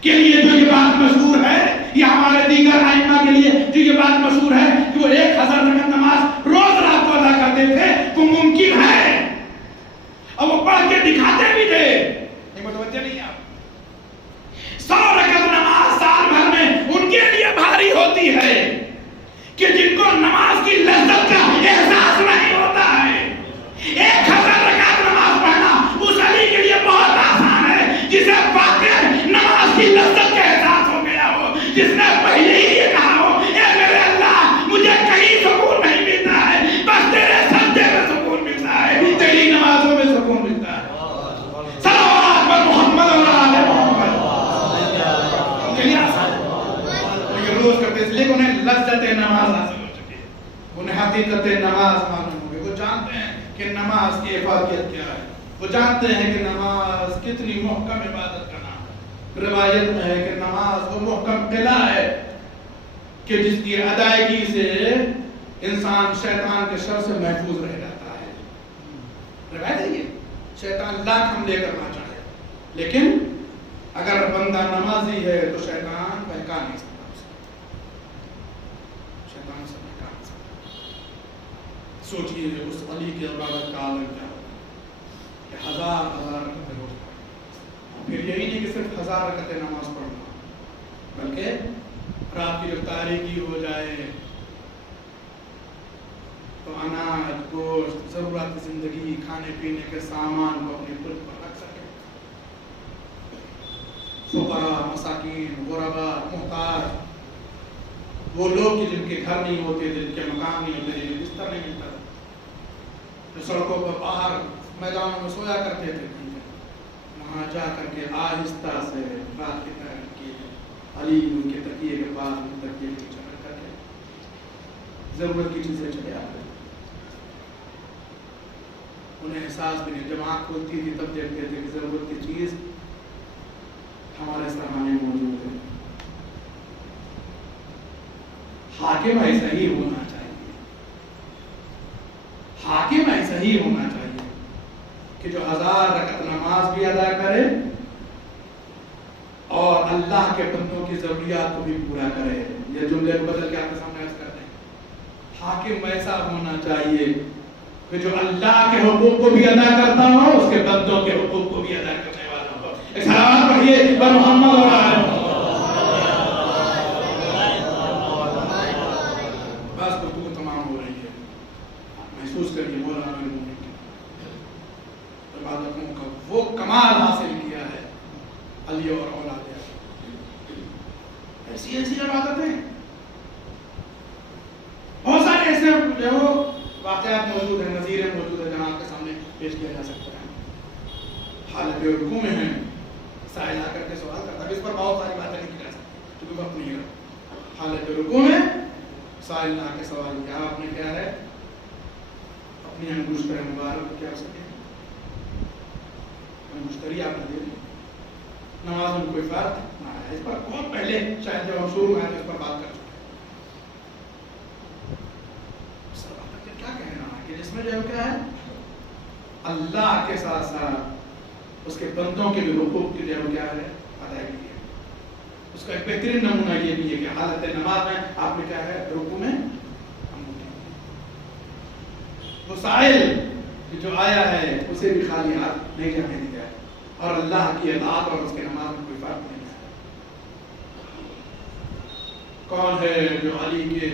کے لیے جو یہ بات مشہور ہے، یا ہمارے دیگر ائمہ کے لیے جو یہ بات مشہور ہے کہ وہ 1000 رکعت نماز روز رات کو ادا کرتے تھے، وہ ممکن ہے اور وہ پڑھ کے دکھاتے بھی تھے. متوجہ نہیں آپ؟ 100 رکعت نماز سال بھر میں ان کے لیے بھاری ہوتی ہے کہ جن کو نماز کی لذت کا احساس نہیں ہوتا ہے. 1000 رکعت نماز پڑھنا اس علی کے لیے بہت آسان ہے جسے واقع نماز کی لذت کا احساس ہو گیا ہو، جس نے پہلے ہی یہ کہا ہو اے میرے اللہ مجھے کہیں سکون نہیں ملتا ہے، بس تیرے سجدے میں سکون ملتا ہے، تیری نمازوں میں سکون ملتا ہے. صلوات پر محمد اور آل محمد. یہ روز کرتے اس لیے کہ انہیں لذت نماز حاصل ہو چکی ہے، انہیں حقیقت نماز معلوم ہو گئی. وہ جانتے ہیں کہ نماز کی افادیت کیا ہے، وہ جانتے ہیں کہ نماز کتنی محکم عبادت کا نام ہے. روایت میں ہے کہ نماز وہ محکم قلعہ ہے کہ جس کی ادائیگی سے انسان شیطان کے شر سے محفوظ رہ جاتا ہے. روایت ہے یہ، شیطان لاکھ حملے کرنا چاہے لیکن اگر بندہ نمازی ہے تو شیطان بہکا نہیں سکتا، شیطان سے بہکا نہیں سکتا. سوچئے اس علی کی عبادت کا عالم کیا ہوگا کہ 1000 رکعتیں روز پڑھنا. پھر یہی نہیں کہ صرف 1000 رکعتیں نماز پڑھنا، بلکہ رات کی جب تاریکی ہو جائے تو اناج، گوشت، ضرورت زندگی، کھانے پینے کے سامان کو اپنے پل پر رکھ سکے. فقراء، مساکین، غرباء، محتاج، وہ لوگ جن کے گھر نہیں ہوتے، جن کے مکان نہیں ہوتے، جن کے بستر نہیں ملتا، جو سڑکوں پر باہر میدانوں میں سویا کرتے تھے، وہاں جا کر کے آہستہ سے رات کی تاریکی علی ان کے تکیے کے پاس تکیے کے پیچھے رکھ کر کے ضرورت کی چیزیں چلے آتے. انہیں احساس بھی نہیں، جب آنکھ کھلتی تھی تب دیکھتے تھے کہ ضرورت کی چیز ہمارے سامنے موجود ہے. حاکم ایسا ہی ہونا چاہیے، حاکم ایسا ہی ہونا چاہیے کہ جو 1000 رکعت نماز بھی ادا کرے اور اللہ کے بندوں کی ضروریات کو بھی پورا کرے. یہ جملے کو بدل کے آپ کے سامنے عرض کرتے ہیں، حاکم ایسا ہونا چاہیے کہ جو اللہ کے حقوق کو بھی ادا کرتا ہو، اس کے بندوں کے حقوق کو بھی ادا کرنے والا ہو. سلام پڑھیے بر محمد اور آل محمد. بس گفتگو تمام ہو رہی ہے، محسوس کریے مولانا المومنین عبادتوں کا وہ کمال حاصل کیا ہے علی اور اولاد ایسی ایسی عبادتیں. بہت سارے ایسے جو واقعات موجود ہیں، نظیریں موجود ہیں جہاں آپ کے سامنے پیش کیا جا سکتا ہے. حالت رکوع میں ہیں، سائل آ کر کے سوال کرتا ہے، اس پر بہت ساری باتیں نہیں کی جا سکتی کیونکہ وقت نہیں رہا. حالت رکوع میں سائل نے آ کے سوال کیا آپ نے کیا ہے اپنی انگشت مبارک کو کیا ہو سکے انگشتری آپ نے دے دی نماز میں کوئی فرق نہ آیا. اس پر بہت پہلے شاید جب ہم شروع میں اس پر بات کر چکے کیا کہنا ہے کہ اس میں جو ہے کیا ہے اللہ کے ساتھ ساتھ اس کے بندوں کے بھی حقوق کی جو ہے کیا ہے ادائیگی ہے. اس کا ایک بہترین نمونہ یہ بھی ہے کہ حالت نماز میں آپ نے کیا ہے رکوع میں وہ سائل جو آیا ہے اسے بھی خالی ہاتھ نہیں جانے دیا ہے اور اللہ کی اطاعت اور اس کے نماز میں کوئی فرق نہیں ہے. کون ہے جو علی کے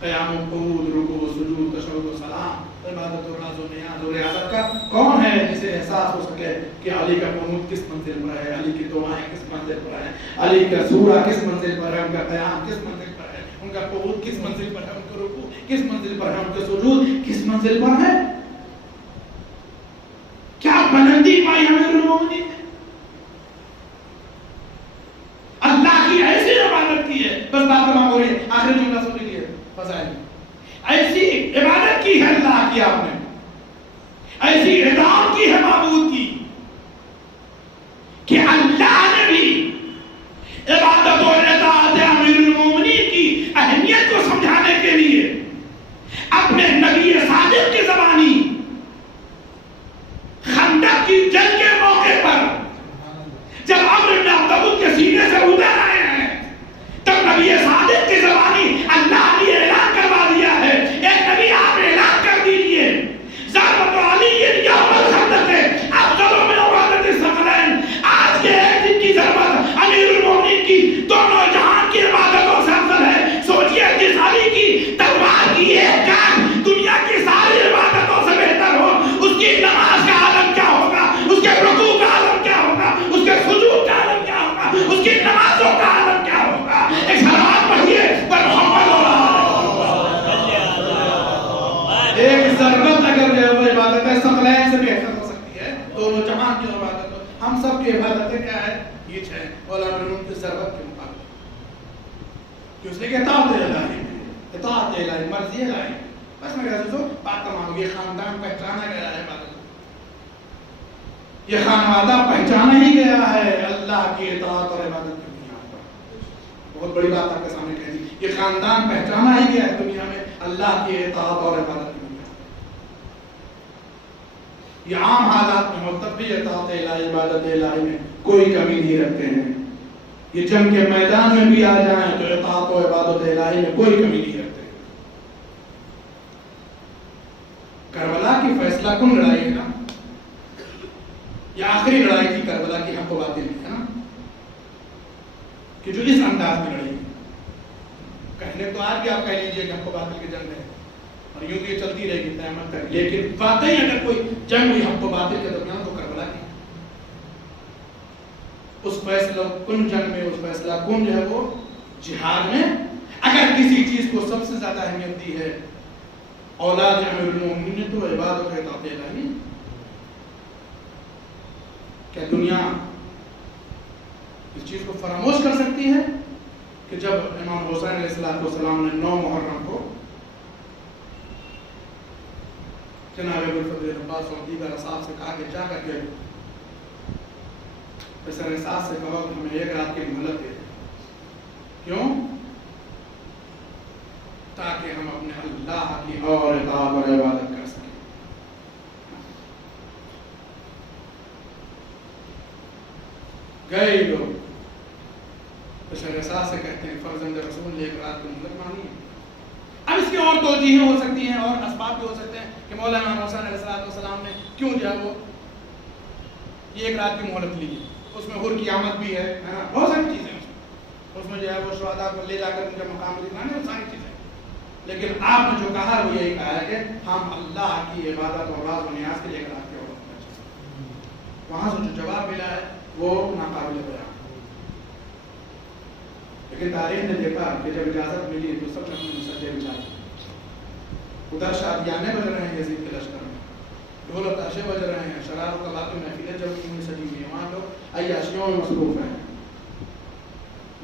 قیام و قعود رکوع و سجود تشہد و سلام عبادت و راز و نیاز و ریاضت کا کون ہے جسے احساس ہو سکے کہ علی کا قنوت کس منزل پر ہے, علی کی دعائیں کس منزل پر ہیں, علی کا سورہ کس منزل پر ہے, ان کا قیام کس منزل پر ہے, ان کا قعود کس منزل پر ہے, ان کا رکوع کس منزل پر ہے, ان کا سجود کس منزل پر ہے. کیا بلندی پائی ہمیں المومنین نے اللہ کی ایسی عبادت کی ہے. بس بات تمام ہو رہی ہے, آخری جملہ سن لیجیے فضائل ایسی عبادت کی ہے اللہ کی, آپ نے ایسی اطاعت کی ہے معبود کی کہ اللہ نے بھی عبادت اور اطاعت امیر المومنین کی اہمیت کو سمجھانے کے لیے اپنے نبی صادق کی زبانی خندق کی جنگ کے موقع پر جب عمرو بن عبد کے سینے سے اتر آئے ہیں تب نبی صادق کی زبانی اللہ نے اعلان کروا دیا ہے. ایک نبی آپ اعلان کر دیجئے ضربت علی یوم الخندق افضل من عبادت الثقلین. آج کے ایک دن کی ضربت امیر المومنین کی دونوں جہان کی عبادتوں سے افضل ہے. سوچئے جس علی کی تلوار کی ایک کان دنیا کی ساری عبادتوں سے بہتر ہو, اس کی نماز کا عالم کیا ہوگا, اس کے رکوع کا عالم کیا ہوگا, اس کے سجود کا عالم کیا ہوگا, اس کی نمازوں کا عالم کیا ہوگا. ایک صلوات پڑھیے پر محمد ایک ضربت اگر جو ہے عبادت ہے ثقلین سے بہتر ہو سکتی ہے دونوں جہان کی عبادت ہو. ہم سب کی عبادتیں کیا ہے یہ ہے علماء کی ضربت کے مقابلے کہ اس نے کہ اطاعت الہی مرضی الہی. بس میں کہتا ہوں بات تمام ہو گئی. خاندان پہچانا گیا ہے عبادت, یہ خانوادہ پہچانا ہی گیا ہے اللہ کی اطاعت اور عبادت کی بنیاد پر. بہت بڑی بات آپ کے سامنے کہہ دی, یہ خاندان پہچانا ہی گیا ہے دنیا میں اللہ کی اطاعت اور عبادت کی بنیاد پر. یہ عام حالات میں ہو تب بھی اطاعت الہی عبادت الہی میں کوئی کمی نہیں رکھتے ہیں. یہ جنگ کے میدان میں بھی آ جائیں تو اطاعت و عبادت الہی میں کوئی کمی نہیں رکھتے. کربلا کی فیصلہ کن لڑائی ہے نا, یہ آخری لڑائی تھی کربلا کی حق و باطل کی ہے نا, کہ جو اس انداز میں لڑی. کہنے تو آج بھی آپ کہہ لیجئے کہ حق و باطل کی جنگ ہے اور یوں یہ چلتی رہے گی قیامت تک, لیکن واقعی اگر کوئی جنگ ہوئی حق و باطل کے درمیان تو کربلا کی. اس فیصلہ کن جنگ میں, اس فیصلہ کن جو ہے وہ جہاد میں اگر کسی چیز کو سب سے زیادہ اہمیت دی ہے اولاد امیر المومنین نے تو عبادت و اطاعت الہی. کیا دنیا اس چیز کو فراموش کر سکتی ہے کہ جب امام حسین علیہ السلام نے 9 محرم کو جناب ابوالفضل عباس اور دیگر اصحاب سے کہا کہ جا کر کے پسر احساس سے کہا کہ ہمیں ایک رات کی مہلت دے دیں. کیوں؟ تاکہ ہم اپنے اللہ کی اور اطاعت اور عبادت کر سکیں. گئے لوگ بشر احساس سے کہتے ہیں فرزند رسول نے ایک رات کی مہلت مانگی ہے. اب اس کی اور توجیہیں ہو سکتی ہیں اور اسباب بھی ہو سکتے ہیں کہ مولانا امام حسین علیہ السلام نے کیوں جو ہے وہ یہ ایک رات کی مہلت لی. اس میں حر کی آمد بھی ہے نا, بہت ساری چیزیں اس میں جو ہے وہ شہداء کو لے جا کر ان کا مقام دکھانے, وہ ساری چیزیں. لیکن آپ نے جو کہا وہ یہی کہا ہے کہ ہم اللہ کی عبادت اور راز و نیاز کے لیے ایک رات کی عبادت کرنا چاہتے ہیں. وہاں سے جو جواب ملا ہے وہ ناقابل بیان. لیکن تاریخ نے دیکھا کہ جب اجازت ملی تو سب نے اپنے مسجد بچھائے. ادھر شادیانے بج رہے ہیں یزید کے لشکر میں, ڈھول و تاشے بج رہے ہیں, شراب و کباب کی محفلیں جب انہیں سجی ہوئی ہیں, وہاں لوگ عیاشیوں میں مصروف ہیں.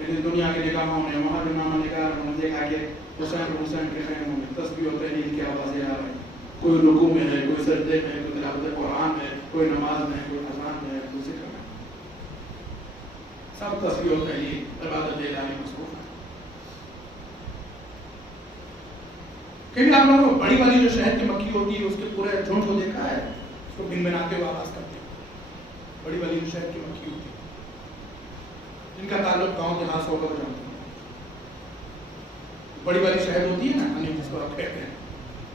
لیکن دنیا کی نگاہوں نے وہاں بھی نامہ نگاروں نے دیکھا کہ حسین کے خیموں میں تسبیح و تحلیل کی آوازیں آ رہی ہیں، کوئی رکوع میں ہے، کوئی سجدے میں ہے، کوئی تلاوت قرآن ہے، کوئی نماز میں ہے، کوئی اذان میں ہے، کوئی ذکر میں ہے، سب تسبیح و تحلیل عبادت الہی مصروف ہے۔ کبھی آپ لوگوں کو بڑی والی جو شہر کی مکھی ہوتی ہے اس کے پورے جھنڈ کو دیکھا ہے، اس کو بن بناتے ہوئے آواز کرتے ہیں، بڑی والی جو شہر کی مکھی ہوتی ہے جن کا تعلق گاؤں دیہات سے ہوگا جانتے ہیں، بڑی والی شہد ہوتی ہے نا ہنی جس کو آپ کہتے ہیں،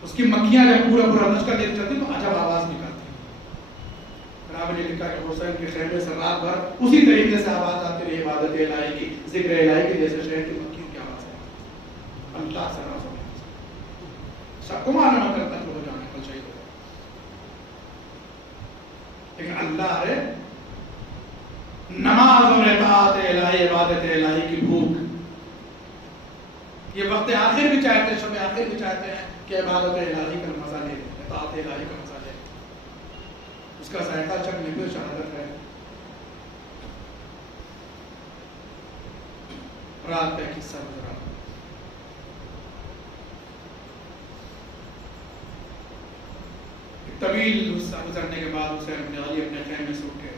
اس کی مکھیاں جب پورا پورا لشکر لے چلتی تو عجب آواز نکالتی ہیں۔ راوی نے لکھا کہ حسین کے خیمے سے رات بھر اسی طریقے سے آواز آتی رہی، عبادت الہی کی، ذکر الہی کی، جیسے شہر کی مکھیوں کی آواز ہے۔ اللہ سے راز سب کو معلوم کرتا ہے ہو جانے کو چاہیے، لیکن اللہ ہے نماز اور اطاعت الہی، عبادت الہی کی بھوک، یہ وقت آخر بھی چاہتے ہیں، شب آخر بھی چاہتے ہیں کہ عبادت الہی کا مزہ لے، اطاعت الہی کا مزہ لے، اس کا ذائقہ چکھنے پہ شہادت ہے۔ رات کا قصہ گزرا، طویل غصہ گزرنے کے بعد حسین بن علی اپنے خیمے سے اٹھے،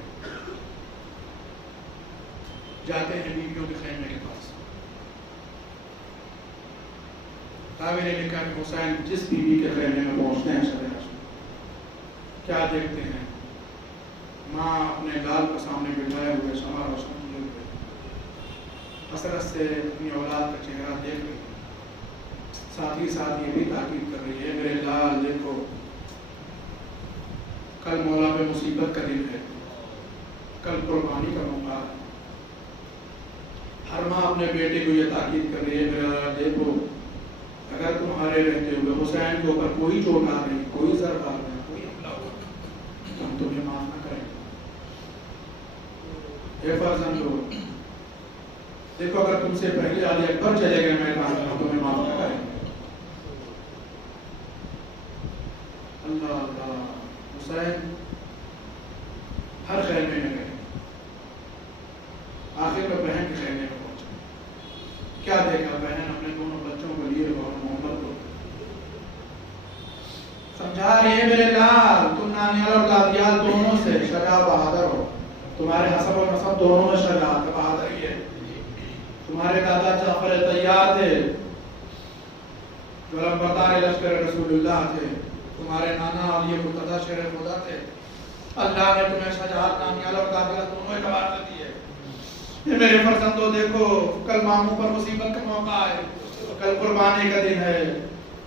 جاتے ہیں بیویوں کے خیمے کے پاس۔ راوی نے لکھا کہ حسین جس بیوی کے خیمے میں پہنچتے ہیں کیا دیکھتے ہیں؟ ماں اپنے لال کو سامنے بٹھائے ہوئے شمع روشن کیے ہوئے حسرت سے اپنی اولاد کا چہرہ دیکھ رہی، ساتھ ہی ساتھ یہ بھی تاکید کر رہی ہے میرے لال دیکھو کل مولا پہ مصیبت کا دن ہے، کل قربانی کا موقع ہے۔ ہر ماں اپنے بیٹے کو یہ تاکید کر رہی ہے میرا لال دیکھو اگر تمہارے رہتے ہوئے حسین کے اوپر کوئی چوٹ آ رہی، کوئی ضرب آ رہا، کوئی حملہ ہو تو ہم تمہیں معاف نہ کریں گے۔ اے فرزندو دیکھو اگر تم سے پہلے علی اکبر چلے گئے میدان میں ہم تمہیں معاف نہ کریں گے۔ اللہ اللہ، حسین ہر خیمے میں گئے، آخر میں بہن کے خیمے میں پہنچے، کیا دیکھا؟ بہن اپنے دونوں بچوں کو لیے اور محمد کو سمجھا رہی ہے میرے لال تم نانیال اور دادیال دونوں سے شجاع بہادر ہو، تمہارے حسب اور نسب دونوں میں شجاعت بہادری ہے، تمہارے دادا جعفر طیار تھے جو علمبردار لشکر رسول اللہ تھے، تمہارے نانا علی مرتضیٰ شیر خدا تھے، اللہ نے تمہیں شجاعت نانیال اور دادیال دونوں اعتبار سے دی ہے۔ یہ میرے فرزندوں دیکھو کل ماموں پر مصیبت کا موقع ہے، کل قربانی کا دن ہے،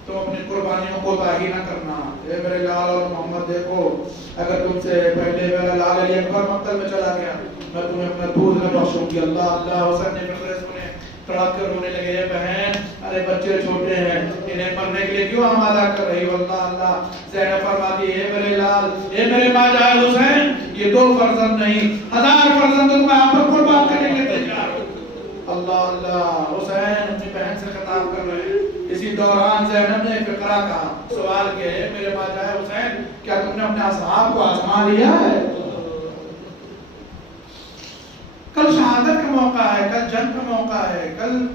تم اپنی قربانیوں کو ضائع نہ کرنا۔ اے میرے لال اور محمد دیکھو اگر تم سے پہلے میرا لال علی اکبر مقتل میں چلا گیا میں تمہیں اپنا دودھ نہ بخشوں گی۔ اللہ اللہ، حسین نے فکرے سنے تڑپ کر رونے لگے، اے بہن ارے بچے چھوٹے ہیں انہیں مرنے کے لیے کیوں آمادہ کر رہی ہو؟ اللہ اللہ، زینب فرماتی ہے اے میرے لال، اے میرے ماجائے حسین، یہ 2 فرزند نہیں 1000 فرزند تم آپ پر قربان کرنے کے لیے تیار ہو۔ اللہ اللہ، حسین اپنی بہن سے خطاب کر رہے ہیں۔ اسی دوران زینب نے فقرہ کا سوال کیا ہے میرے ماجائے حسین کیا تم نے اپنے اصحاب کو آزما لیا ہے؟ کل شہادت کا موقع ہے، کل جنگ کا موقع ہے، کل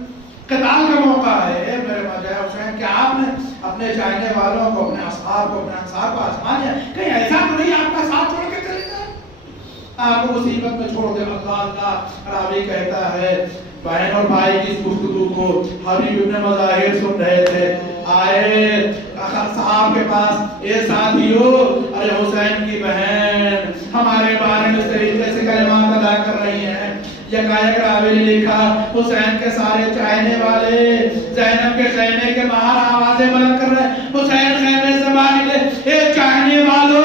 قتال کا موقع ہے۔ اے میرے ماجائے حسین کیا آپ نے اپنے چاہنے والوں کو، اپنے اصحاب کو، اپنے انصار کو آزما لیا؟ کہیں ایسا تو نہیں آپ کا ساتھ چھوڑ کے چلے گئے، آپ کو مصیبت میں چھوڑ دے؟ اللہ اللہ، راوی کہتا ہے بہن اور بھائی کی اس گفتگو کو حبیب ابن مظاہر سن رہے تھے، آئے صاحب کے پاس، اے ساتھیو ارے حسین کی بہن ہمارے بارے میں اس طریقے سے کلمات ادا کر رہی ہیں۔ یکایک راوی نے لکھا حسین کے سارے چاہنے والے زینب کے خیمے کے باہر آوازیں بلند کر رہے ہیں، حسین خیمے سے باہر نکلے، اے چاہنے والو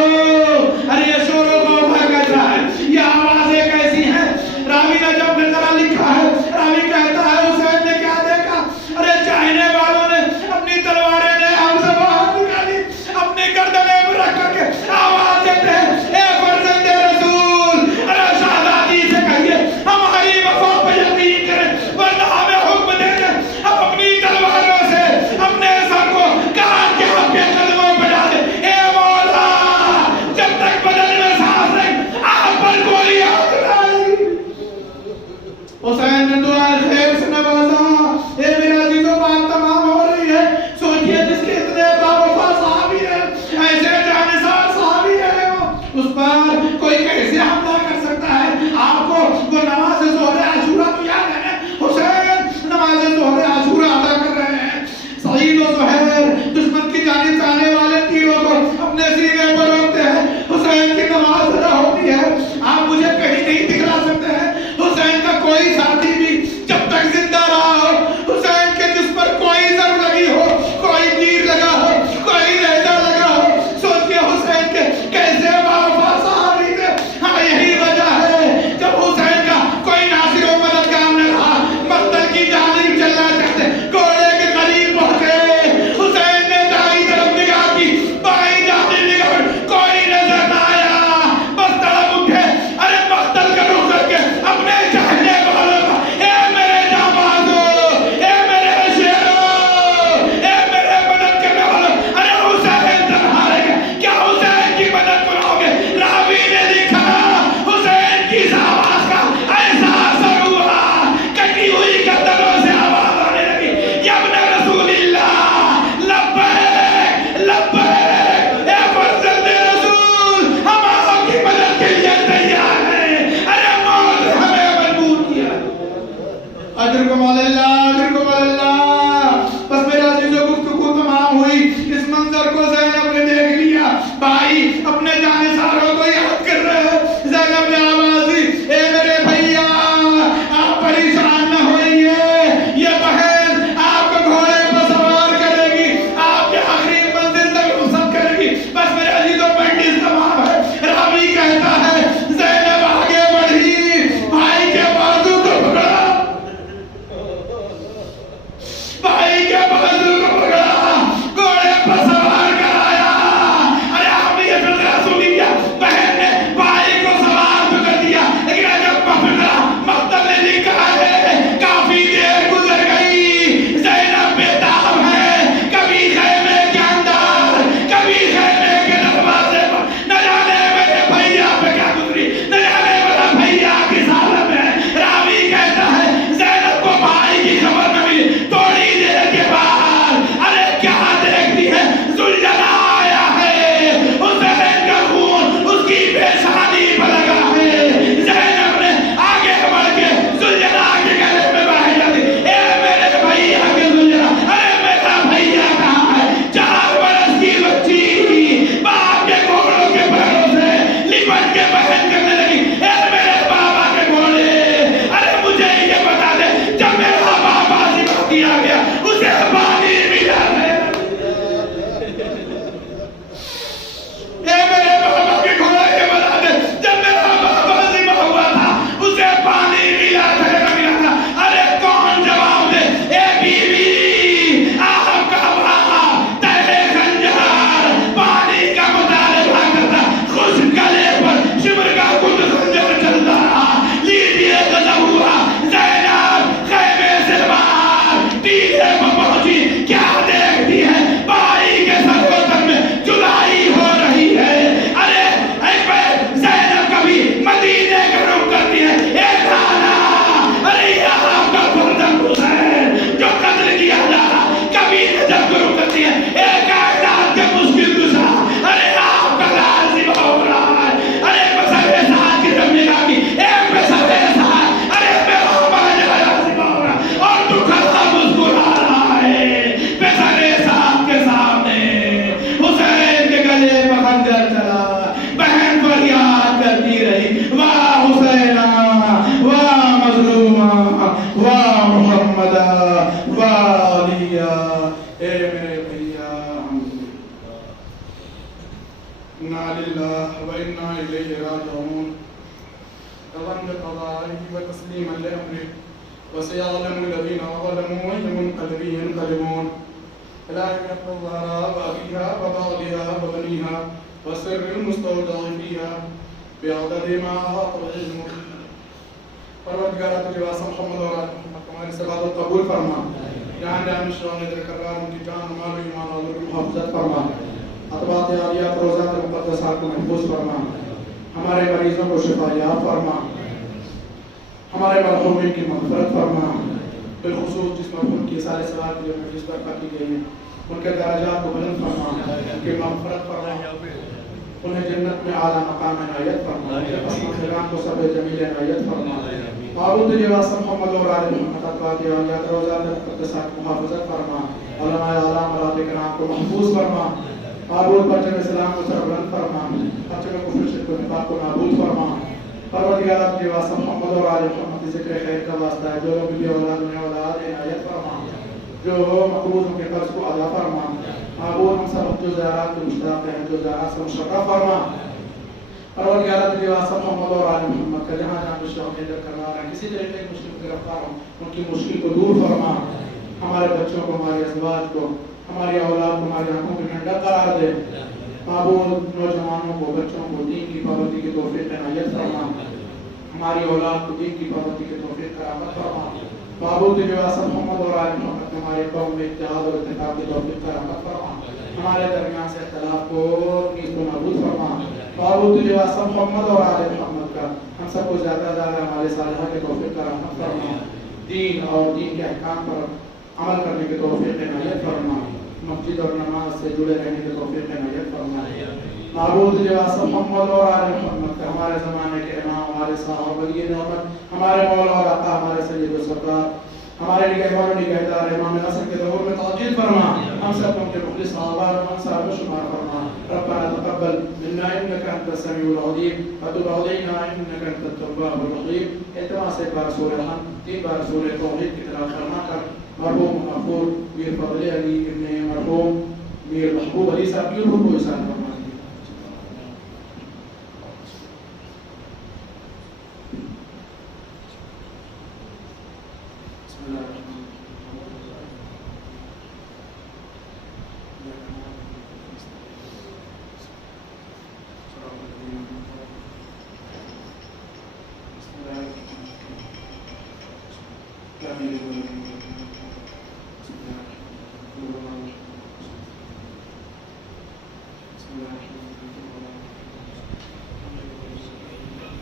ارے یہ شور و غوغا کیسا ہے، یہ آوازیں کیسی ہیں؟ راوی نے جب نظرہ لکھا ہے، راوی کہتا ہے حسین نے کیا دیکھا؟ ارے چاہنے والوں نے اپنی تلواریں لے ہم سے باہر نکالی، اپنی گردنیں پر رکھ کر کے آواز دیتے ہیں، اے فرزند رسول ارے شہزادی سے کہیے ہماری وفا پہ یقین کریں ورنہ ہمیں حکم دے دیں ہم اپنی تلواروں سے اپنے سر کو کاٹ کے آپ کے قدموں پہ ڈالیں۔ اے مولا استغفركم اللہ. بس میرے عزیزو گفتگو تمام ہوئی. اس منظر کو زینب نے دیکھ لیا. بھائی اپنے جانثاروں کو یاد کر رہے ہیں. زینب نے آواز دی اے میرے بھیا آپ پریشان نہ ہوئیے. یہ بہن آپ کو گھوڑے پر سوار کرے گی. آپ کے آخری منزل تک رخصت کرے گی. بس میرے عزیزو بندش تمام ہے. راوی کہتا ہے زینب آگے بڑھی, بھائی کے بازو کو پکڑا, بھائی کے بازو کو پکڑا, گھوڑے پر سوار کرایا. ارے آپ نے یہ فکرہ سنی کیا؟ بہن نے بھائی کو سوار تو کر دیا, لیکن جب فکرہ مکتب نے لکھا ہے کافی دیر گزر گئی, زینب بیتاب ہے, کبھی خیمے کے اندر, کبھی خیمے کے دروازے پر. نہ جانے میرے بھیا پہ کیا گزری, نہ جانے میرا بھیا کس حالت میں. راوی کہتا ہے زینب کو بھائی کی خبر نہ ملی. تھوڑی دیر کے بعد ارے کیا دیکھتی ہے, زلجھلا آیا ہے, حسین کا خون اس کی پیشانی پر لگا ہے. زینب نے آگے بڑھ کے زلجھلا کے گلے میں بیٹھ جاتی. اے میرے بھیا کے زلجھلا, ارے میرا بھیا کہاں ہے؟ 4 برس کی بچی باپ کے گھوڑوں کے پیروں سے لپٹ کے بہن کرنے لگی. اے میرے بابا کے گھوڑے, ارے مجھے یہ بتا دے جب میرا بابا ذبح کیا گیا اسے پانی ملا ہے. اے میرے بابا کے گھوڑے یہ بتا دے جب میرا بابا ذبح ہوا تھا اسے پانی ملا تھا یا نہ ملا تھا. ارے کون جواب دے. اے بیوی آپ کا باپ تیرے خنجر پانی کا مطالبہ کرتا, خوش گلے پر شمر کا خود خنجر چلتا رہا. لیجیے غضب ہوا. زینب خیمے سے باہر ٹیلے پر پہنچی. کیا دیکھتی ہے؟ بھائی کے سر و تن میں جدائی ہو رہی ہے. ارے زینب کبھی مدینے کا رخ کرتی ہے. اے نانا, ارے یہ آپ کا فرزند حسین جو قتل کیا جا رہا, کبھی نجف کا رخ کرتی ہے. اے کائنات کے مشکل کشا, ارے آپ کا لال ذبح ہو رہا ہے. ارے بسرے ساتھ کی جب نگاہ کی, اے بسرے ساتھ, ارے میرا باجا ذبح ہو رہا ہے اور تو کھڑا مسکرا رہا ہے. بسرے ساتھ کے سامنے حسین کے گلے میں خنجر چلا. بہن فریاد کرتی رہی, واہ حسینہ, واہ مظلومہ, واہ محمدہ, واہ علیہ. اے میرے بھیا, انا للہ و انا الیہ راجعون. رضا بقضائه وتسلیما لامره وسيعلم الذين ظلموا اي منقلب ينقلبون. الهي احفظ الزهراء وابيها وبعضها وبنيها وسر المستودع فيها بعدد ما احاط به علمك. پروردگارہ تجھے واسطہ محمد اور آل محمد تمہاری صلوات و قبول فرما. جہاں جہاں شان درکرار ان کی جان مال و ایمان اور محافظت فرما. اطباط عالیات روزات مقدسات کو محفوظ فرما. ہمارے مریضوں کو شفا یاب فرما. ہمارے مرحومین کی مغفرت فرما. بالخصوص جس مرحوم کی سال سوال کے لیے مجلس برپا کی گئی ہے, ان کے درجات کو بلند فرما, ان کی مغفرت فرما, انہیں جنت میں اعلیٰ مقام عنایت فرما. پسماندگان کو سب جمیل عنایت فرما. معبود تجھے واسطہ محمد اور آل محمد اطباط عالیات روزات مقدسات محافظت فرما. علماء اعلام مراتب کرام کو محفوظ فرما. معبود پرچم اسلام کو سربلند فرما. پرچم کفر شرک و نفاق کو نابود فرما. پروردگارہ تجھے واسطہ محمد اور آل محمد ذکر خیر کا واسطہ ہے. جو لوگ بھی اولاد انہیں اولاد عنایت فرما. جو مقروض ان کے قرض کو ادا فرما. معبود ہم سب جو زیارات کے مشتاق ہیں, جو زیارات سے مشرف فرما. پروردگارہ تجھے واسطہ محمد اور آل محمد کا جہاں جہاں مشتاق درکرار ہیں, کسی طریقے کی مشکل میں گرفتار ہوں, ان کی مشکل کو دور فرما. ہمارے بچوں کو, ہمارے ازواج کو, ہماری اولاد کو ہماری آنکھوں کی ٹھنڈک قرار دے. معبود نوجوانوں کو, بچوں کو دین کی پابندی کی توفیق عنایت فرما. ہماری اولاد کو دین کی پابندی کی توفیق کرامت فرما. معبود تجھے واسطہ محمد اور آل محمد ہمارے قوم میں اتحاد اور اتفاق کی توفیق کرامت فرما. ہمارے درمیان سے اختلاف کو نیز و نابود فرما. معبود تجھے واسطہ محمد اور آل محمد کا ہم سب کو زیادہ زیادہ ہمارے صالحہ کی توفیق کرامت فرما. دین اور دین کے احکام پر عمل کرنے کی توفیق عنایت فرما. مسجد اور نماز سے جڑے رہنے کی توفیق عنایت فرما. معبود تجھے واسطہ محمد اور آل محمد کا ہمارے زمانے کے امام, ہمارے صاحب ولی نعمت, ہمارے مولا اور آقا, ہمارے سید و سردار ہمارے نگہبان و نگہدار امام عصر کے ظہور میں توجیہ فرما، ہم سب کے مخلص صحابہ و انصار میں شمار فرما. ربنا تقبل منا انك انت السميع العليم وتب علينا انك انت التواب الرحيم. اعتماد سے بار سورہ الحمد 3 بار سورہ توحید کی تلاوت فرما کر مرحوم غفور میر فضل علی ابن مرحوم میر محبوب علی صاحب کی روح کو احسان فرما.